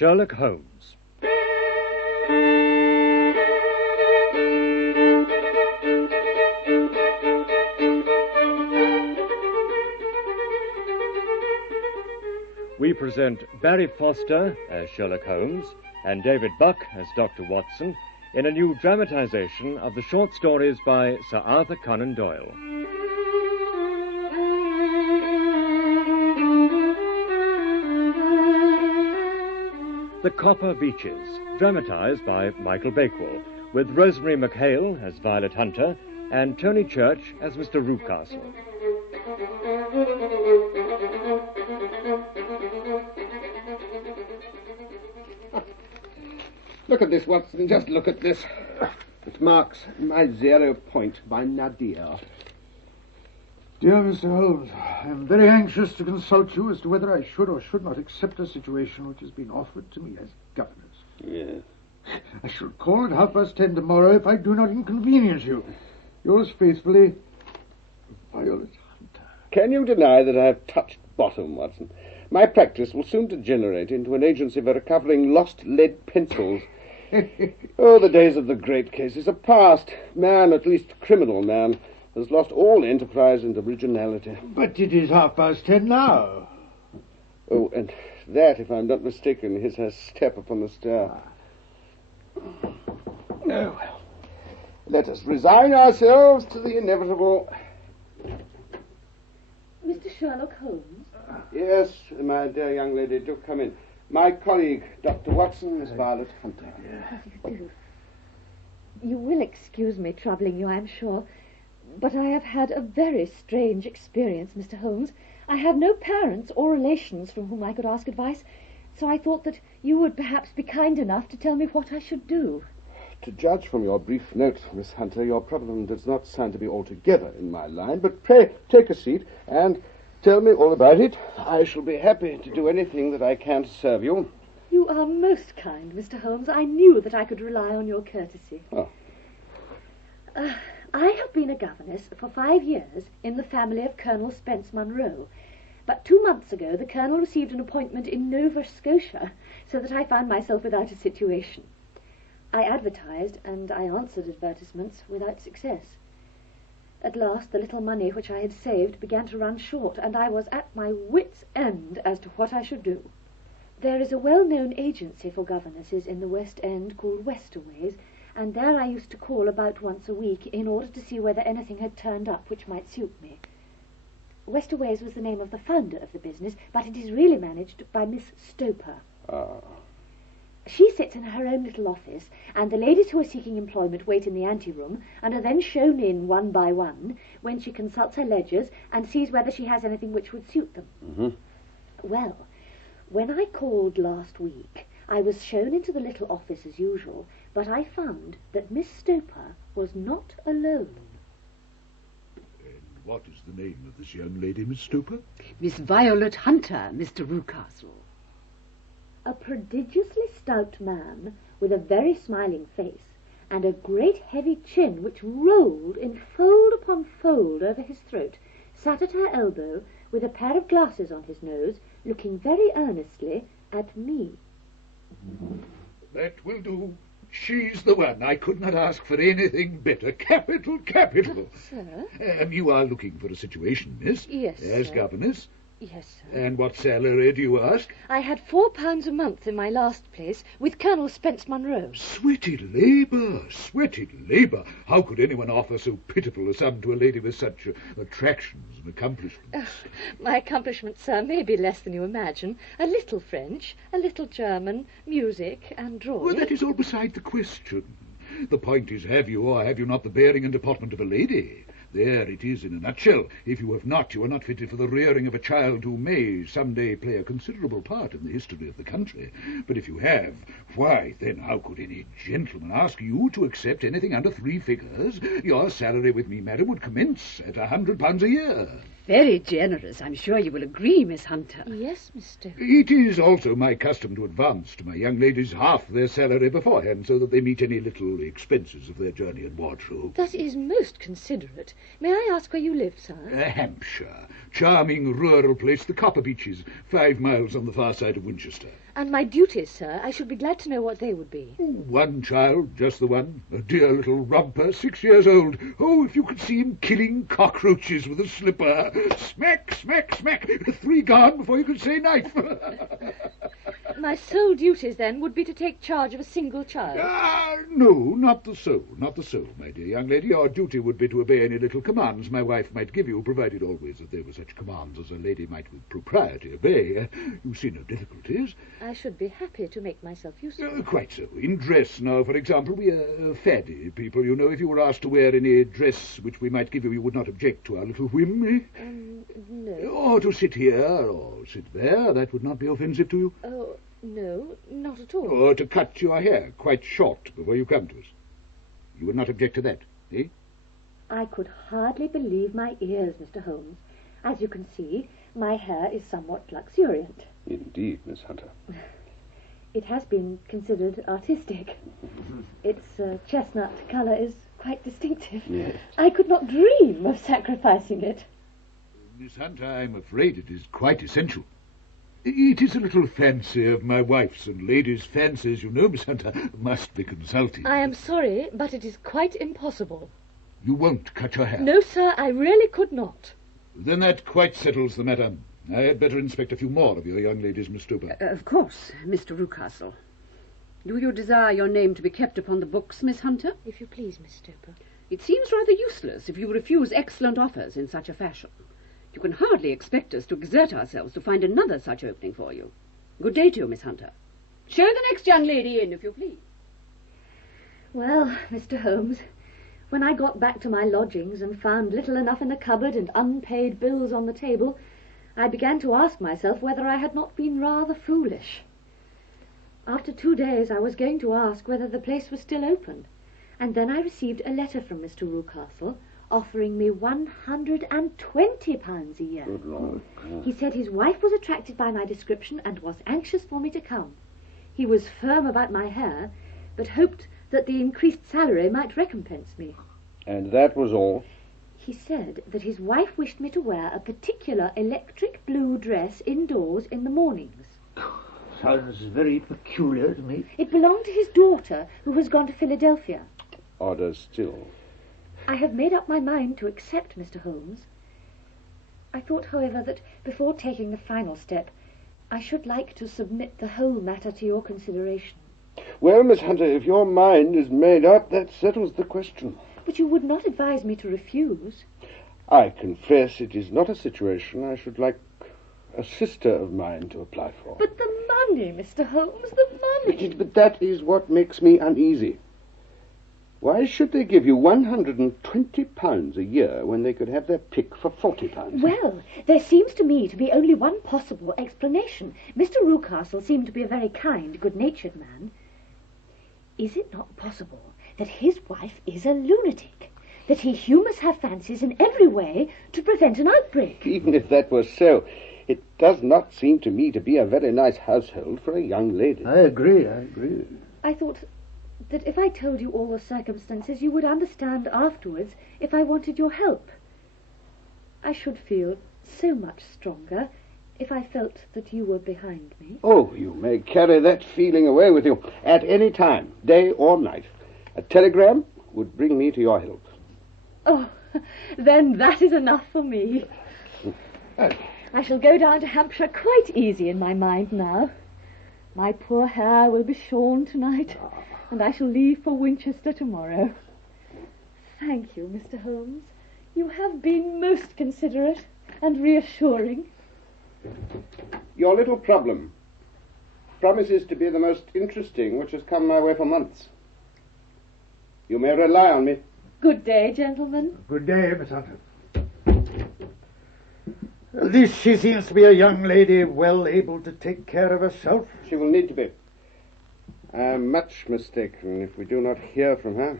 Sherlock Holmes. We present Barry Foster as Sherlock Holmes and David Buck as Dr. Watson in a new dramatization of the short stories by Sir Arthur Conan Doyle. The Copper Beeches, dramatized by Michael Bakewell, with Rosemary McHale as Violet Hunter and Tony Church as Mr. Rucastle. Look at this, Watson. Just look at this. It marks my 0 point by Nadir. Dear Mr. Holmes, I am very anxious to consult you as to whether I should or should not accept a situation which has been offered to me as governess. Yes. I shall call at 10:30 tomorrow if I do not inconvenience you. Yours faithfully, Violet Hunter. Can you deny that I have touched bottom, Watson? My practice will soon degenerate into an agency for recovering lost lead pencils. Oh, the days of the great cases are past. Man, at least criminal man, has lost all enterprise and originality. But it is 10:30 now. Oh, and that, if I'm not mistaken, is her step upon the stair. Oh, well. Let us resign ourselves to the inevitable. Mr. Sherlock Holmes? Yes, my dear young lady, do come in. My colleague, Dr. Watson, is Violet Hunter. How do you do? You will excuse me troubling you, I'm sure, but I have had a very strange experience, Mr. Holmes. I have no parents or relations from whom I could ask advice, so I thought that you would perhaps be kind enough to tell me what I should do. To judge from your brief note, Miss Hunter, your problem does not sound to be altogether in my line, but pray take a seat and tell me all about it. I shall be happy to do anything that I can to serve you. You are most kind, Mr. Holmes. I knew that I could rely on your courtesy. Oh. I have been a governess for 5 years in the family of Colonel Spence Munro, but 2 months ago the Colonel received an appointment in Nova Scotia, so that I found myself without a situation. I advertised and I answered advertisements without success. At last, the little money which I had saved began to run short, and I was at my wits' end as to what I should do. There is a well-known agency for governesses in the West End called Westerways, and there I used to call about once a week in order to see whether anything had turned up which might suit me. Westerways was the name of the founder of the business, but it is really managed by Miss Stoper. She sits in her own little office, and the ladies who are seeking employment wait in the anteroom and are then shown in one by one when she consults her ledgers and sees whether she has anything which would suit them. Mm-hmm. Well, when I called last week, I was shown into the little office as usual, but I found that Miss Stoper was not alone. And what is the name of this young lady, Miss Stoper? Miss Violet Hunter, Mr. Rucastle. A prodigiously stout man with a very smiling face and a great heavy chin which rolled in fold upon fold over his throat, sat at her elbow with a pair of glasses on his nose, looking very earnestly at me. That will do. She's the one. I could not ask for anything better. Capital, capital. Sir? You are looking for a situation, miss? Yes, As sir. governess? Yes, sir. And what salary do you ask? I had £4 a month in my last place with Colonel Spence Munro. Sweaty labour, sweaty labour. How could anyone offer so pitiful a sum to a lady with such attractions and accomplishments? My accomplishments, sir, may be less than you imagine. A little French, a little German, music and drawing. Well, that is all beside the question. The point is, have you or have you not the bearing and deportment of a lady? There it is in a nutshell. If you have not, you are not fitted for the rearing of a child who may some day play a considerable part in the history of the country. But if you have, why, then how could any gentleman ask you to accept anything under 3 figures? Your salary with me, madam, would commence at £100 a year. Very generous. I'm sure you will agree, Miss Hunter. Yes, Mr. It is also my custom to advance to my young ladies half their salary beforehand, so that they meet any little expenses of their journey and wardrobe. That is most considerate. May I ask where you live, sir? Hampshire. Charming rural place, the Copper Beeches, 5 miles on the far side of Winchester. And my duties, sir, I should be glad to know what they would be. One child, just the one. A dear little romper, 6 years old. Oh, if you could see him killing cockroaches with a slipper. Smack, smack, smack. 3 gone before you could say knife. My sole duties, then, would be to take charge of a single child. No, not the sole, my dear young lady. Your duty would be to obey any little commands my wife might give you, provided always that they were such commands as a lady might with propriety obey. You see no difficulties. I should be happy to make myself useful. Quite so. In dress, now, for example, we are faddy people, you know. If you were asked to wear any dress which we might give you, you would not object to our little whim, eh? No. Or to sit here, or sit there, that would not be offensive to you. Oh, no, not at all. Or to cut your hair quite short before you come to us. You would not object to that, eh? I could hardly believe my ears, Mr. Holmes. As you can see, my hair is somewhat luxuriant. Indeed, Miss Hunter. It has been considered artistic. Its chestnut colour is quite distinctive. Yes. I could not dream of sacrificing it. Miss Hunter, I'm afraid it is quite essential. It is a little fancy of my wife's, and ladies' fancies, you know, Miss Hunter, must be consulted. I am sorry, but it is quite impossible. You won't cut your hair? No, sir, I really could not. Then that quite settles the matter. I had better inspect a few more of your young ladies, Miss Stoper. Of course, Mr. Rucastle. Do you desire your name to be kept upon the books, Miss Hunter? If you please, Miss Stoper. It seems rather useless if you refuse excellent offers in such a fashion. You can hardly expect us to exert ourselves to find another such opening for you. Good day to you, Miss Hunter. Show the next young lady in, if you please. Well, Mr. Holmes, when I got back to my lodgings and found little enough in the cupboard and unpaid bills on the table, I began to ask myself whether I had not been rather foolish. After 2 days I was going to ask whether the place was still open, and then I received a letter from Mr. Rucastle offering me £120 a year. Good Lord. He said his wife was attracted by my description and was anxious for me to come. He was firm about my hair, but hoped that the increased salary might recompense me. And that was all? He said that his wife wished me to wear a particular electric blue dress indoors in the mornings. Sounds very peculiar to me. It belonged to his daughter, who has gone to Philadelphia. Odder still. I have made up my mind to accept, Mr. Holmes. I thought, however, that before taking the final step, I should like to submit the whole matter to your consideration. Well, Miss Hunter, if your mind is made up, that settles the question. But you would not advise me to refuse. I confess it is not a situation I should like a sister of mine to apply for. But the money, Mr. Holmes, the money! But that is what makes me uneasy. Why should they give you £120 a year when they could have their pick for £40? Well, there seems to me to be only one possible explanation. Mr. Rucastle seemed to be a very kind, good-natured man. Is it not possible that his wife is a lunatic, that he humours her fancies in every way to prevent an outbreak? Even if that were so, it does not seem to me to be a very nice household for a young lady. I agree. I thought that if I told you all the circumstances, you would understand afterwards if I wanted your help. I should feel so much stronger if I felt that you were behind me. Oh, you may carry that feeling away with you at any time, day or night. A telegram would bring me to your help. Oh, then that is enough for me. I shall go down to Hampshire quite easy in my mind now. My poor hair will be shorn tonight, and I shall leave for Winchester tomorrow. Thank you, Mr. Holmes. You have been most considerate and reassuring. Your little problem promises to be the most interesting which has come my way for months. You may rely on me. Good day, gentlemen. Good day, Miss Hunter. At least she seems to be a young lady well able to take care of herself. She will need to be. I am much mistaken if we do not hear from her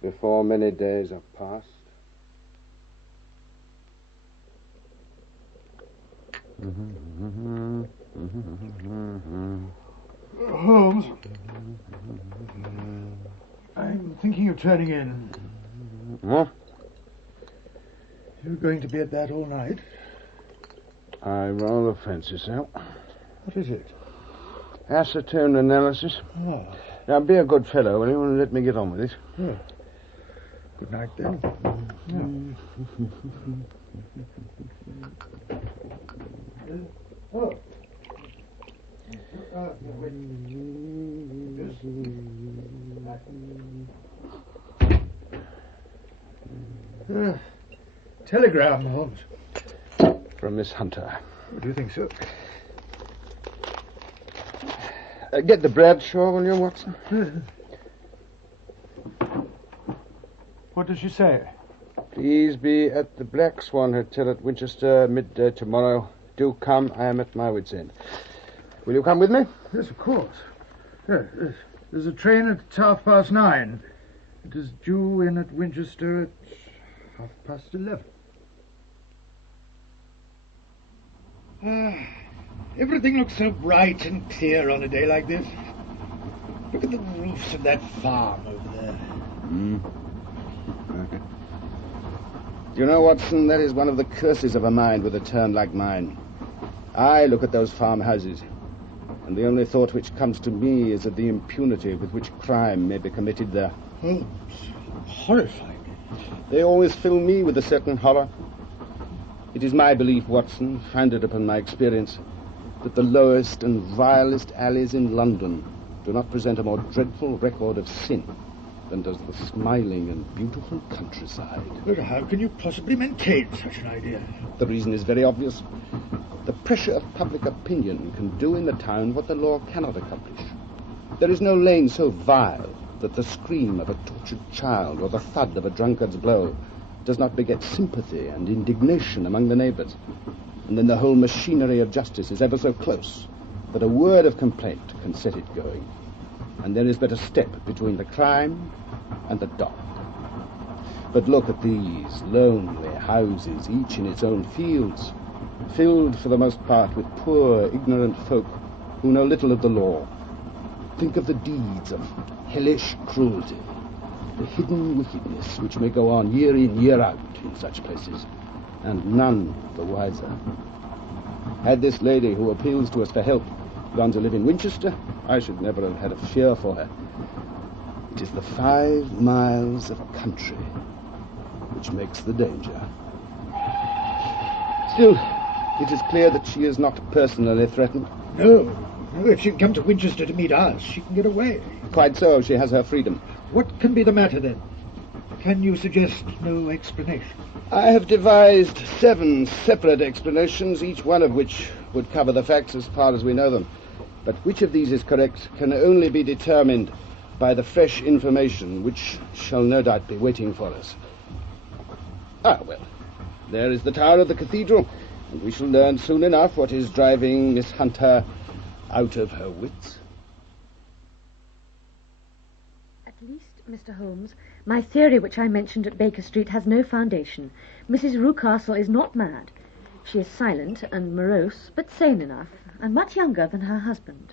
before many days are past. Holmes, I'm thinking of turning in. What? You're going to be at that all night? I rather fancy so. What is it? Acetone analysis. Oh. Now, be a good fellow, will you, and let me get on with it. Yeah. Good night, then. Oh. Telegram, Holmes. From Miss Hunter. Do you think so? Get the Bradshaw, will you, Watson? What does she say? Please be at the Black Swan Hotel at Winchester midday tomorrow. Do come. I am at my wit's end. Will you come with me? Yes, of course. Yes. There's a train at 9:30. It is due in at Winchester at 11:30. Everything looks so bright and clear on a day like this. Look at the roofs of that farm over there. Do you know, Watson, that is one of the curses of a mind with a turn like mine. I look at those farmhouses, and the only thought which comes to me is of the impunity with which crime may be committed there. Oh, horrifying. They always fill me with a certain horror. It is my belief, Watson, founded upon my experience, that the lowest and vilest alleys in London do not present a more dreadful record of sin than does the smiling and beautiful countryside. But how can you possibly maintain such an idea? The reason is very obvious. The pressure of public opinion can do in the town what the law cannot accomplish. There is no lane so vile that the scream of a tortured child or the thud of a drunkard's blow does not beget sympathy and indignation among the neighbours. And then the whole machinery of justice is ever so close that a word of complaint can set it going. And there is but a step between the crime and the dock. But look at these lonely houses, each in its own fields, filled for the most part with poor, ignorant folk who know little of the law. Think of the deeds of hellish cruelty, the hidden wickedness which may go on year in, year out in such places, and none the wiser. Had this lady who appeals to us for help gone to live in Winchester, I should never have had a fear for her. It is the 5 miles of country which makes the danger. Still, it is clear that she is not personally threatened. No, if she can come to Winchester to meet us, she can get away. Quite so, she has her freedom. What can be the matter, then? Can you suggest no explanation? I have devised 7 separate explanations, each one of which would cover the facts as far as we know them. But which of these is correct can only be determined by the fresh information which shall no doubt be waiting for us. Well, there is the tower of the cathedral, and we shall learn soon enough what is driving Miss Hunter out of her wits. At least, Mr. Holmes, my theory which I mentioned at Baker Street has no foundation. Mrs. Rucastle is not mad. She is silent and morose, but sane enough, and much younger than her husband.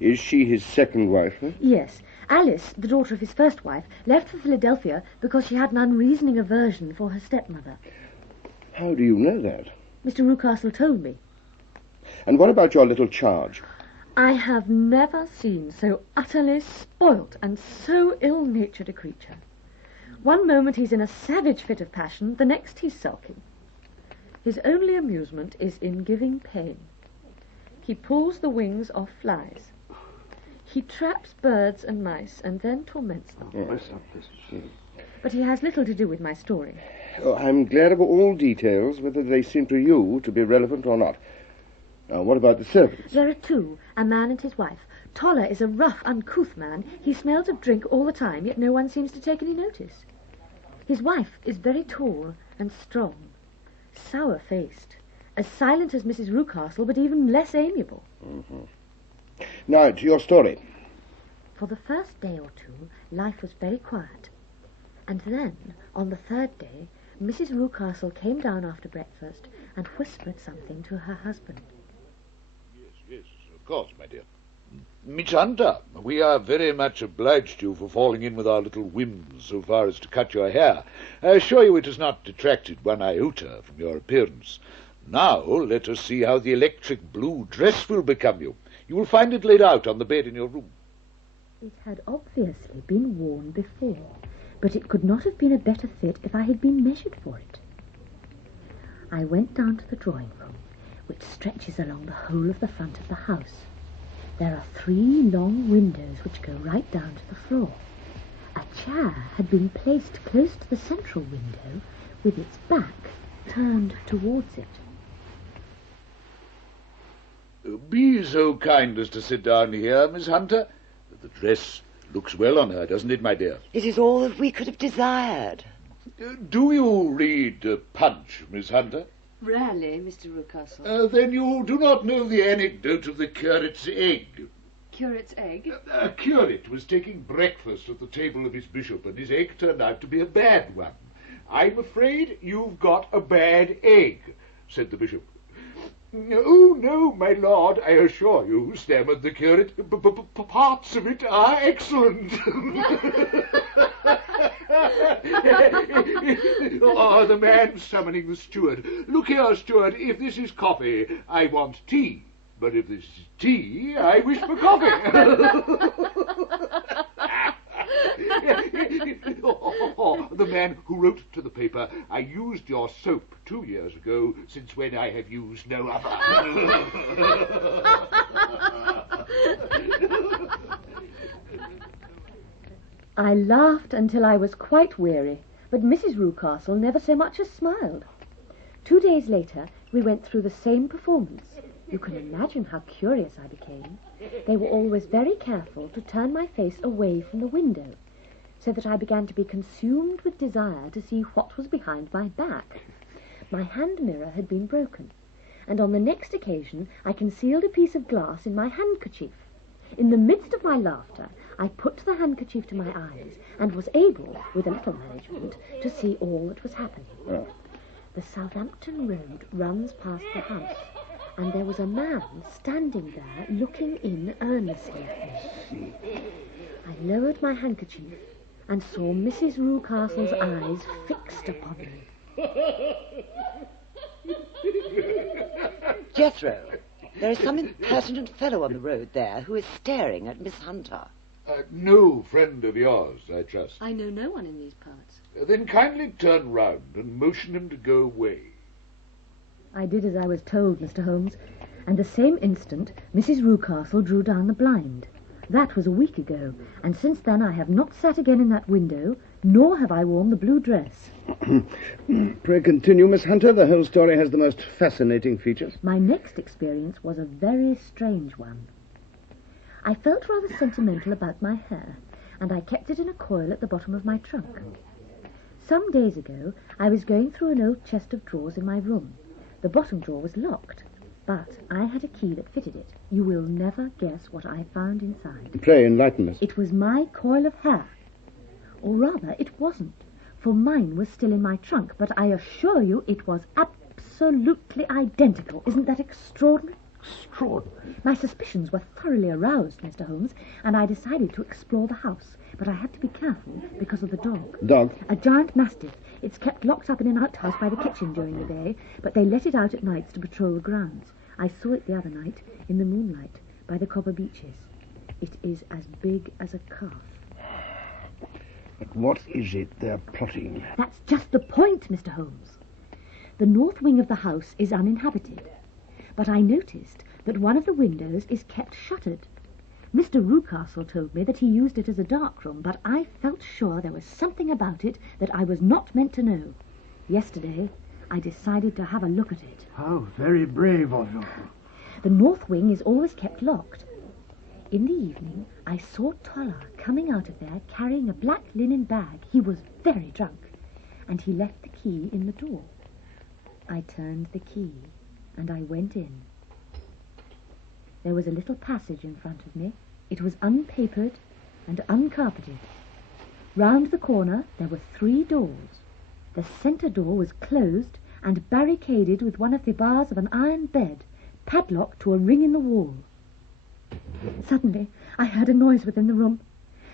Is she his second wife, huh? Yes. Alice, the daughter of his first wife, left for Philadelphia because she had an unreasoning aversion for her stepmother. How do you know that? Mr. Rucastle told me. And what about your little charge? I have never seen so utterly spoilt and so ill-natured a creature. One moment he's in a savage fit of passion, the next he's sulking. His only amusement is in giving pain. He pulls the wings off flies. He traps birds and mice and then torments them. Yes. But he has little to do with my story. Oh, I'm glad of all details, whether they seem to you to be relevant or not. Now, what about the servants? There are 2, a man and his wife. Toller is a rough, uncouth man. He smells of drink all the time, yet no one seems to take any notice. His wife is very tall and strong, sour-faced, as silent as Mrs. Rucastle, but even less amiable. Mm-hmm. Now, to your story. For the first day or 2, life was very quiet. And then, on the 3rd day, Mrs. Rucastle came down after breakfast and whispered something to her husband. Yes, of course, my dear. Miss Hunter, we are very much obliged to you for falling in with our little whims so far as to cut your hair. I assure you it has not detracted one iota from your appearance. Now let us see how the electric blue dress will become you. You will find it laid out on the bed in your room. It had obviously been worn before, but it could not have been a better fit if I had been measured for it. I went down to the drawing room, which stretches along the whole of the front of the house. There are 3 long windows which go right down to the floor. A chair had been placed close to the central window, with its back turned towards it. Be so kind as to sit down here, Miss Hunter. The dress looks well on her, doesn't it, my dear? It is all that we could have desired. Do you read Punch, Miss Hunter? Rarely, Mr. Rucastle. Then you do not know the anecdote of the curate's egg. Curate's egg? A curate was taking breakfast at the table of his bishop, and his egg turned out to be a bad one. I'm afraid you've got a bad egg, said the bishop. Oh, no, my lord, I assure you, stammered the curate. Parts of it are excellent. Oh, the man summoning the steward. Look here, steward, if this is coffee, I want tea. But if this is tea, I wish for coffee. The man who wrote to the paper, I used your soap 2 years ago, since when I have used no other. I laughed until I was quite weary, but Mrs. Rucastle never so much as smiled. 2 days later, we went through the same performance. You can imagine how curious I became. They were always very careful to turn my face away from the window, so that I began to be consumed with desire to see what was behind my back. My hand mirror had been broken, and on the next occasion I concealed a piece of glass in my handkerchief. In the midst of my laughter, I put the handkerchief to my eyes and was able, with a little management, to see all that was happening. The Southampton Road runs past the house, and there was a man standing there looking in earnestly at me. I lowered my handkerchief and saw Mrs. Rucastle's eyes fixed upon me. Jethro, there is some impertinent fellow on the road there who is staring at Miss Hunter. No friend of yours, I trust. I know no one in these parts. Then kindly turn round and motion him to go away. I did as I was told, Mr. Holmes, and the same instant Mrs. Rucastle drew down the blind. That was a week ago, and since then I have not sat again in that window, nor have I worn the blue dress. Pray continue, Miss Hunter. The whole story has the most fascinating features. My next experience was a very strange one. I felt rather sentimental about my hair, and I kept it in a coil at the bottom of my trunk. Some days ago, I was going through an old chest of drawers in my room. The bottom drawer was locked, but I had a key that fitted it. You will never guess what I found inside. Pray enlighten us. It was my coil of hair. Or rather, it wasn't, for mine was still in my trunk, but I assure you it was absolutely identical. Isn't that extraordinary? Extraordinary. My suspicions were thoroughly aroused, Mr. Holmes, and I decided to explore the house, but I had to be careful because of the dog. Dog? A giant mastiff. It's kept locked up in an outhouse by the kitchen during the day, but they let it out at nights to patrol the grounds. I saw it the other night, in the moonlight, by the copper beeches. It is as big as a calf. But what is it they're plotting? That's just the point, Mr. Holmes. The north wing of the house is uninhabited, but I noticed that one of the windows is kept shuttered. Mr. Rucastle told me that he used it as a dark room, but I felt sure there was something about it that I was not meant to know. Yesterday, I decided to have a look at it. How very brave of you. The north wing is always kept locked. In the evening, I saw Toller coming out of there carrying a black linen bag. He was very drunk, and he left the key in the door. I turned the key, and I went in. There was a little passage in front of me. It was unpapered and uncarpeted. Round the corner there were 3 doors. The centre door was closed and barricaded with one of the bars of an iron bed, padlocked to a ring in the wall. Suddenly I heard a noise within the room.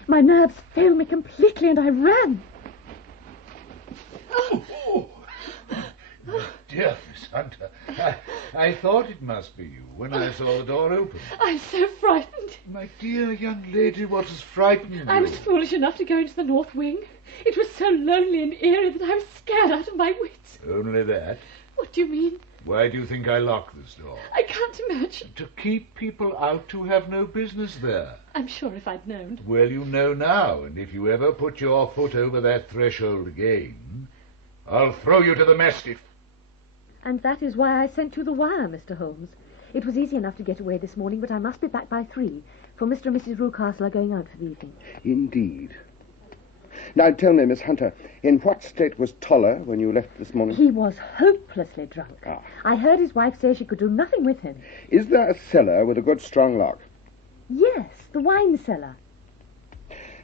My nerves failed me completely, and I ran. dear Miss Hunter. I thought it must be you when I saw the door open. I'm so frightened. My dear young lady, what has frightened you? I was foolish enough to go into the north wing. It was so lonely and eerie that I was scared out of my wits. Only that? What do you mean? Why do you think I locked this door? I can't imagine. To keep people out who have no business there. I'm sure if I'd known. Well, you know now, and if you ever put your foot over that threshold again, I'll throw you to the mastiff. And that is why I sent you the wire, Mr. Holmes. It was easy enough to get away this morning, but I must be back by 3, for Mr. and Mrs. Rucastle are going out for the evening. Indeed. Now tell me, Miss Hunter, in what state was Toller when you left this morning? He was hopelessly drunk. Ah. I heard his wife say she could do nothing with him. Is there a cellar with a good strong lock? Yes, the wine cellar.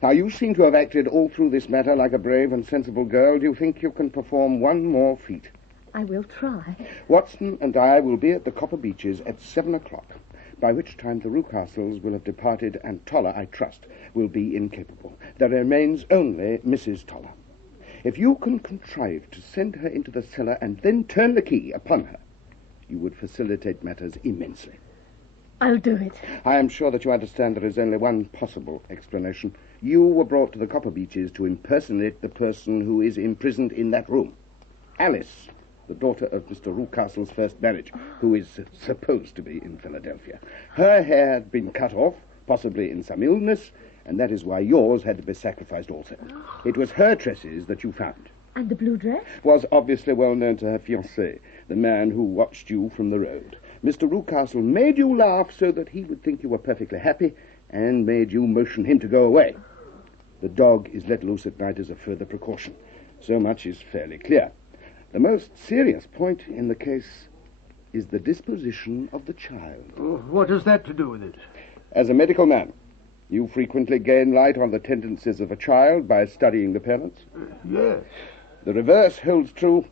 Now, you seem to have acted all through this matter like a brave and sensible girl. Do you think you can perform one more feat? I will try. Watson and I will be at the Copper Beeches at 7 o'clock, by which time the Rucastles will have departed and Toller, I trust, will be incapable. There remains only Mrs. Toller. If you can contrive to send her into the cellar and then turn the key upon her, you would facilitate matters immensely. I'll do it. I am sure that you understand there is only one possible explanation. You were brought to the Copper Beeches to impersonate the person who is imprisoned in that room. Alice, the daughter of Mr. Rucastle's first marriage, who is supposed to be in Philadelphia. Her hair had been cut off, possibly in some illness, and that is why yours had to be sacrificed also. It was her tresses that you found. And the blue dress? Was obviously well known to her fiancé, the man who watched you from the road. Mr. Rucastle made you laugh so that he would think you were perfectly happy and made you motion him to go away. The dog is let loose at night as a further precaution. So much is fairly clear. The most serious point in the case is the disposition of the child. What has that to do with it? As a medical man, you frequently gain light on the tendencies of a child by studying the parents. Yes. The reverse holds true.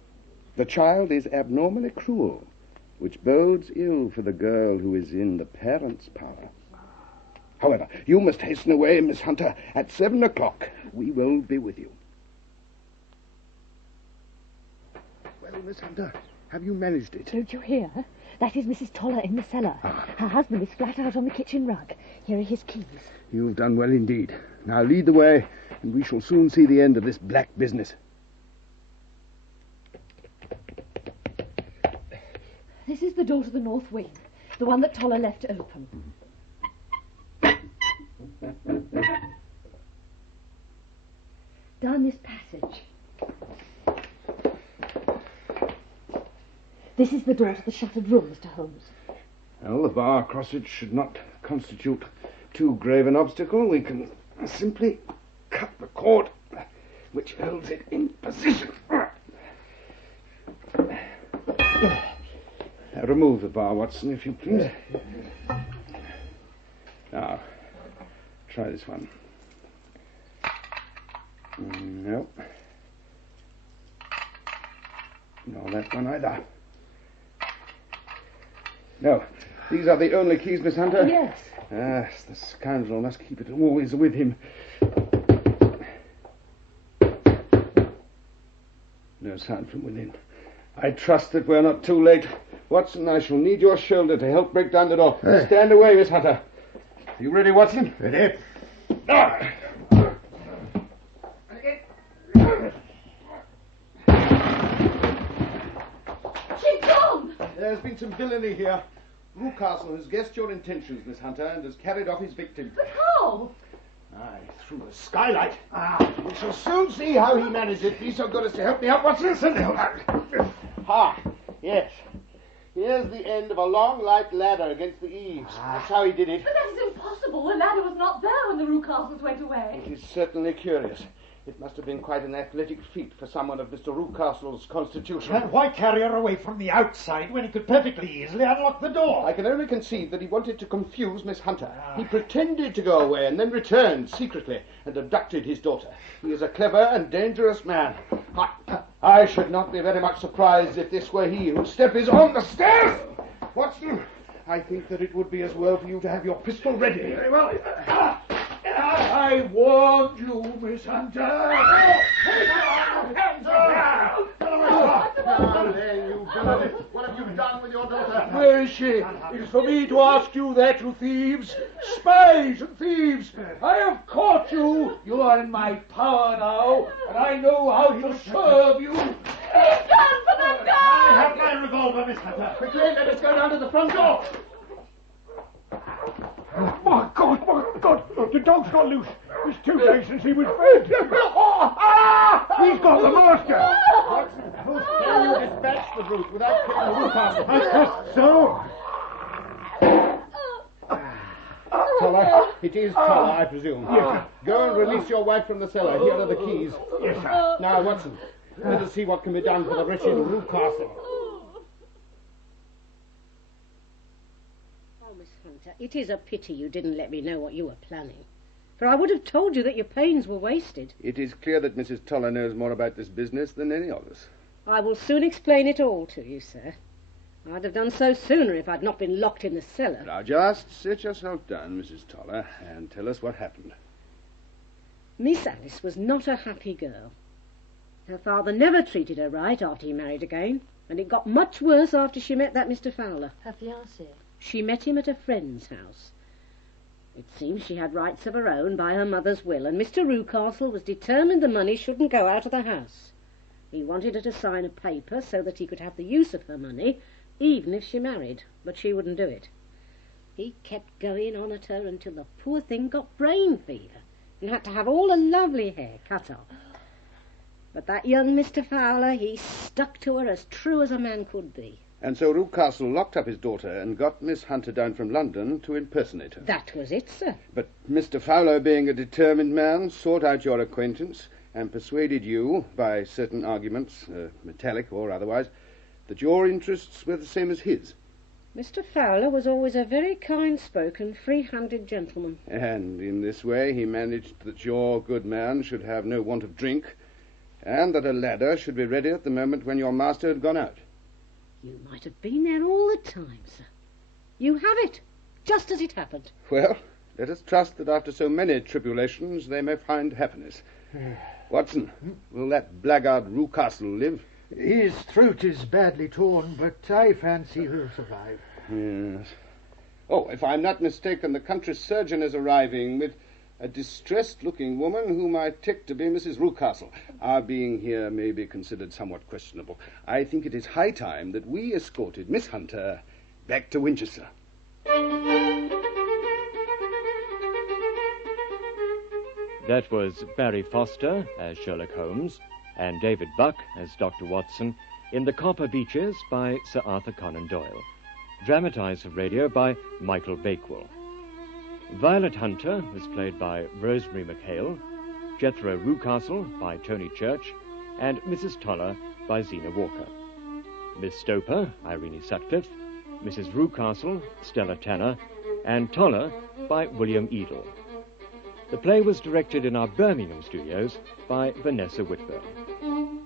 The child is abnormally cruel, which bodes ill for the girl who is in the parents' power. However, you must hasten away, Miss Hunter. At 7 o'clock, we will be with you. Well, Miss Hunter, have you managed it? Don't you hear? That is Mrs. Toller in the cellar. Her husband is flat out on the kitchen rug. Here are his keys. You've done well indeed. Now lead the way, and we shall soon see the end of this black business. This is the door to the north wing, the one that Toller left open. Down this passage. This is the door to the shuttered room, Mr. Holmes. Well, the bar across it should not constitute too grave an obstacle. We can simply cut the cord which holds it in position. Remove the bar, Watson, if you please. Now, try this one. No. No, that one either. No. These are the only keys, Miss Hunter? Yes. Yes, the scoundrel must keep it always with him. No sound from within. I trust that we're not too late. Watson, I shall need your shoulder to help break down the door. Stand away, Miss Hunter. Are you ready, Watson? Ready. She's gone! There's been some villainy here. Rucastle has guessed your intentions, Miss Hunter, and has carried off his victim. But how? Aye, through the skylight. We shall soon see how he managed it. Be so good as to help me out, Watson. Yes. Here's the end of a long, light ladder against the eaves. That's how he did it. But that is impossible. The ladder was not there when the Rucastles went away. It is certainly curious. It must have been quite an athletic feat for someone of Mr. Rucastle's constitution. And why carry her away from the outside when he could perfectly easily unlock the door? I can only conceive that he wanted to confuse Miss Hunter. He pretended to go away and then returned secretly and abducted his daughter. He is a clever and dangerous man. I should not be very much surprised if this were he whose step is on the stairs. Watson, I think that it would be as well for you to have your pistol ready. Very well. I warned you, Miss Hunter. Now then, you villain. What have you done with your daughter? Where is she? It is for me to ask you that, you thieves. Spies and thieves. I have caught you. You are in my power now, and I know how to serve you. He's gone for the dog! I have my revolver, Miss Hunter. Quickly, let us go down to the front door. My God, the dog's got loose. It's 2 days since he was fed. He's got the master. Watson, can you dispatch the brute without killing the Newcastle? I trust so. Toller, it is Toller, I presume. Yes, sir. Go and release your wife from the cellar. Here are the keys. Yes, sir. Now, Watson, let us see what can be done for the wretched Newcastle. Oh, Miss Hunter, it is a pity you didn't let me know what you were planning. For I would have told you that your pains were wasted. It is clear that Mrs. Toller knows more about this business than any of us. I will soon explain it all to you, sir. I'd have done so sooner if I'd not been locked in the cellar. Now, just sit yourself down, Mrs. Toller, and tell us what happened. Miss Alice was not a happy girl. Her father never treated her right after he married again, and it got much worse after she met that Mr. Fowler. Her fiancé. She met him at a friend's house. It seems she had rights of her own by her mother's will, and Mr. Rucastle was determined the money shouldn't go out of the house. He wanted her to sign a paper so that he could have the use of her money, even if she married, but she wouldn't do it. He kept going on at her until the poor thing got brain fever and had to have all her lovely hair cut off. But that young Mr. Fowler, he stuck to her as true as a man could be. And so Rucastle locked up his daughter and got Miss Hunter down from London to impersonate her. That was it, sir. But Mr. Fowler, being a determined man, sought out your acquaintance and persuaded you, by certain arguments, metallic or otherwise, that your interests were the same as his. Mr. Fowler was always a very kind-spoken, free-handed gentleman. And in this way he managed that your good man should have no want of drink, and that a ladder should be ready at the moment when your master had gone out. You might have been there all the time, sir. You have it, just as it happened. Well, let us trust that after so many tribulations they may find happiness. Watson, will that blackguard Rucastle live? His throat is badly torn, but I fancy he'll survive. Yes. Oh, if I'm not mistaken, the country surgeon is arriving with a distressed-looking woman whom I take to be Mrs. Rucastle. Our being here may be considered somewhat questionable. I think it is high time that we escorted Miss Hunter back to Winchester. That was Barry Foster as Sherlock Holmes and David Buck as Dr. Watson in The Copper Beeches by Sir Arthur Conan Doyle, dramatised for radio by Michael Bakewell. Violet Hunter was played by Rosemary McHale, Jethro Rucastle by Tony Church, and Mrs. Toller by Zena Walker. Miss Stoper, Irene Sutcliffe, Mrs. Rucastle, Stella Tanner, and Toller by William Edel. The play was directed in our Birmingham studios by Vanessa Whitburn.